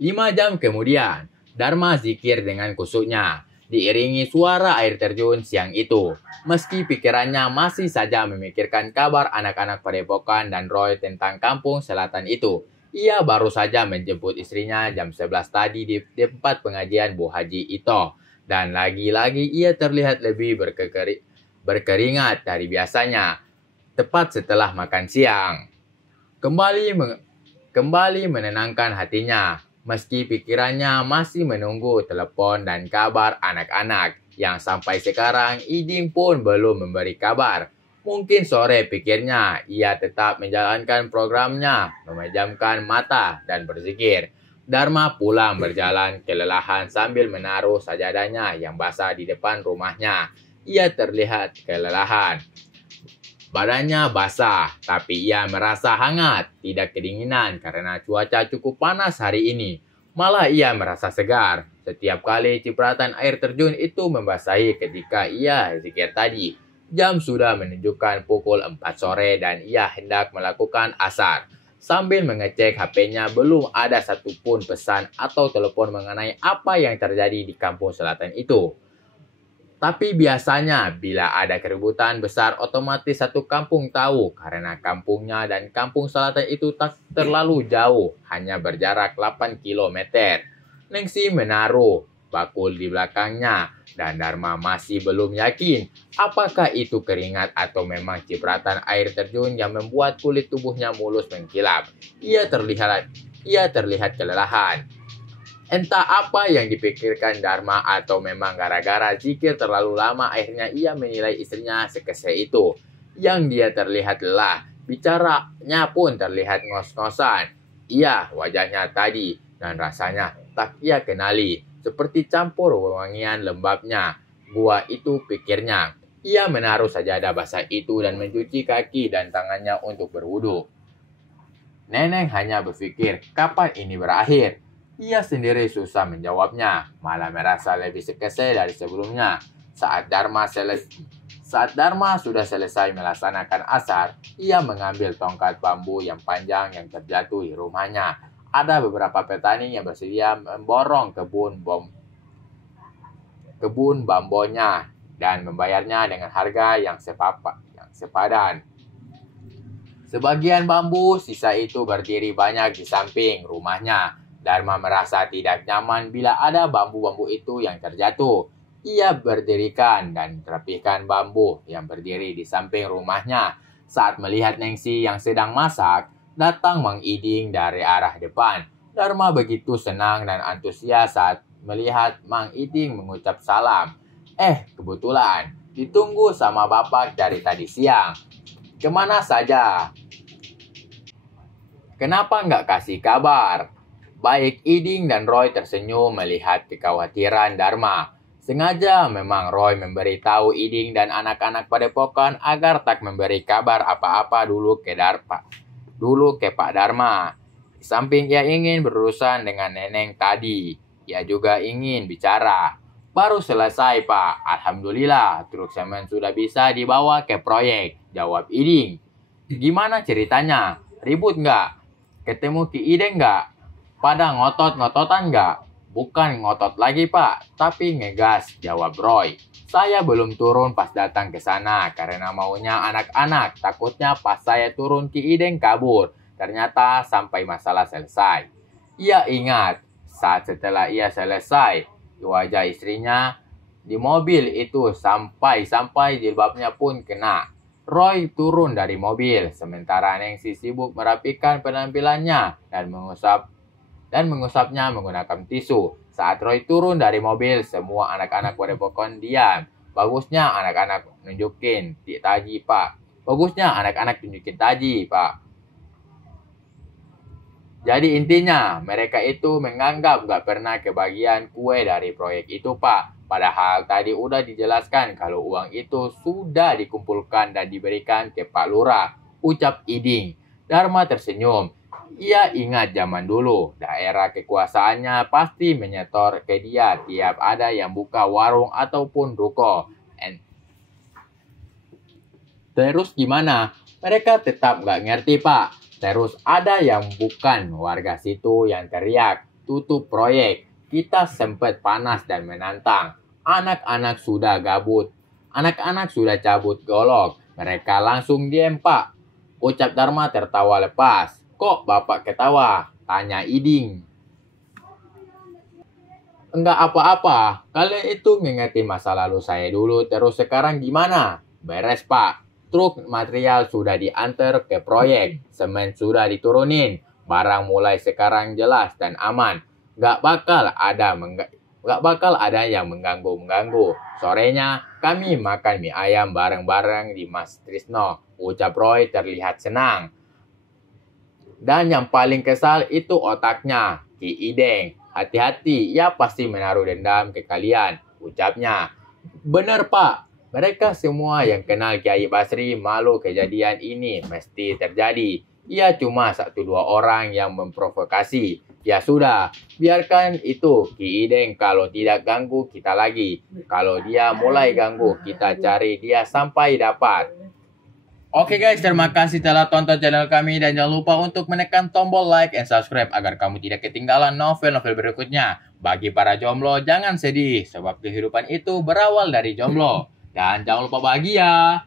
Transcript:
5 jam kemudian, Dharma zikir dengan kusuknya, diiringi suara air terjun siang itu. Meski pikirannya masih saja memikirkan kabar anak-anak padepokan dan Roy tentang kampung selatan itu. Ia baru saja menjemput istrinya jam 11 tadi di tempat pengajian Bu Haji Ito. Dan lagi-lagi ia terlihat lebih berkeringat dari biasanya, tepat setelah makan siang. Kembali menenangkan hatinya, meski pikirannya masih menunggu telepon dan kabar anak-anak yang sampai sekarang Iding pun belum memberi kabar. Mungkin sore pikirnya ia tetap menjalankan programnya, memejamkan mata dan berzikir. Dharma pulang berjalan kelelahan sambil menaruh sajadahnya yang basah di depan rumahnya. Ia terlihat kelelahan. Badannya basah, tapi ia merasa hangat, tidak kedinginan karena cuaca cukup panas hari ini. Malah ia merasa segar. Setiap kali cipratan air terjun itu membasahi ketika ia zikir tadi. Jam sudah menunjukkan pukul 4 sore dan ia hendak melakukan asar. Sambil mengecek HP-nya, belum ada satupun pesan atau telepon mengenai apa yang terjadi di kampung selatan itu. Tapi biasanya bila ada keributan besar otomatis satu kampung tahu karena kampungnya dan kampung selatan itu tak terlalu jauh, hanya berjarak 8 km. Nengsi menaruh bakul di belakangnya dan Dharma masih belum yakin apakah itu keringat atau memang cipratan air terjun yang membuat kulit tubuhnya mulus mengkilap. Ia terlihat kelelahan. Entah apa yang dipikirkan Dharma atau memang gara-gara zikir terlalu lama akhirnya ia menilai istrinya sekeseh itu. Yang dia terlihat lelah, bicaranya pun terlihat ngos-ngosan. Iya, wajahnya tadi dan rasanya tak ia kenali, seperti campur wewangian lembabnya. Gua itu pikirnya. Ia menaruh sajadah basah itu dan mencuci kaki dan tangannya untuk berwudu. Neneng hanya berpikir, kapan ini berakhir? Ia sendiri susah menjawabnya, malah merasa lebih sekeseh dari sebelumnya. Saat Dharma sudah selesai melaksanakan asar, ia mengambil tongkat bambu yang panjang yang terjatuh di rumahnya. Ada beberapa petani yang bersedia memborong kebun bambonya dan membayarnya dengan harga yang sepadan. Sebagian bambu sisa itu berdiri banyak di samping rumahnya. Dharma merasa tidak nyaman bila ada bambu-bambu itu yang terjatuh. Ia berdirikan dan rapihkan bambu yang berdiri di samping rumahnya. Saat melihat Nengsi yang sedang masak, datang Mang Iding dari arah depan. Dharma begitu senang dan antusias saat melihat Mang Iding mengucap salam. Kebetulan, ditunggu sama Bapak dari tadi siang. Kemana saja? Kenapa nggak kasih kabar? Baik Iding dan Roy tersenyum melihat kekhawatiran Dharma. Sengaja memang Roy memberitahu Iding dan anak-anak padepokan agar tak memberi kabar apa-apa dulu ke Pak Dharma. Di samping ia ingin berurusan dengan neneng tadi, ia juga ingin bicara. Baru selesai Pak, Alhamdulillah truk semen sudah bisa dibawa ke proyek, jawab Iding. Gimana ceritanya? Ribut nggak? Ketemu Ki Ideng nggak? Pada ngotot-ngototan nggak? Bukan ngotot lagi Pak, tapi ngegas, jawab Roy. Saya belum turun pas datang ke sana karena maunya anak-anak. Takutnya pas saya turun Ki Ideng kabur. Ternyata sampai masalah selesai. Ia ingat saat setelah ia selesai, wajah istrinya di mobil itu sampai jilbabnya pun kena. Roy turun dari mobil, sementara Nengsi sibuk merapikan penampilannya dan mengusapnya menggunakan tisu. Saat Roy turun dari mobil, semua anak-anak padepokan diam. Bagusnya anak-anak tunjukin taji, Pak. Jadi intinya, mereka itu menganggap gak pernah kebagian kue dari proyek itu, Pak. Padahal tadi udah dijelaskan kalau uang itu sudah dikumpulkan dan diberikan ke Pak Lurah, ucap Iding. Dharma tersenyum. Ia ingat zaman dulu, daerah kekuasaannya pasti menyetor ke dia tiap ada yang buka warung ataupun ruko. Terus gimana? Mereka tetap gak ngerti Pak. Terus ada yang bukan warga situ yang teriak, tutup proyek. Kita sempat panas dan menantang. Anak-anak sudah gabut. Anak-anak sudah cabut golok. Mereka langsung diem, Pak. Ucap Dharma tertawa lepas. Kok Bapak ketawa? Tanya Iding. Enggak apa-apa. Kalian itu ngingetin masa lalu saya dulu. Terus sekarang gimana? Beres, Pak. Truk material sudah diantar ke proyek. Semen sudah diturunin. Barang mulai sekarang jelas dan aman. Gak bakal ada yang mengganggu. Sorenya kami makan mie ayam bareng-bareng di Mas Trisno. Ucap Roy terlihat senang. Dan yang paling kesal itu otaknya, Ki Ideng. Hati-hati, ia pasti menaruh dendam ke kalian. Ucapnya. Bener, Pak. Mereka semua yang kenal Kiai Basri malu kejadian ini mesti terjadi. Ia cuma 1-2 orang yang memprovokasi. Ya sudah, biarkan itu Ki Ideng kalau tidak ganggu kita lagi. Kalau dia mulai ganggu, kita cari dia sampai dapat. Oke guys, terima kasih telah tonton channel kami dan jangan lupa untuk menekan tombol like and subscribe agar kamu tidak ketinggalan novel-novel berikutnya. Bagi para jomblo, jangan sedih sebab kehidupan itu berawal dari jomblo. Dan jangan lupa bahagia.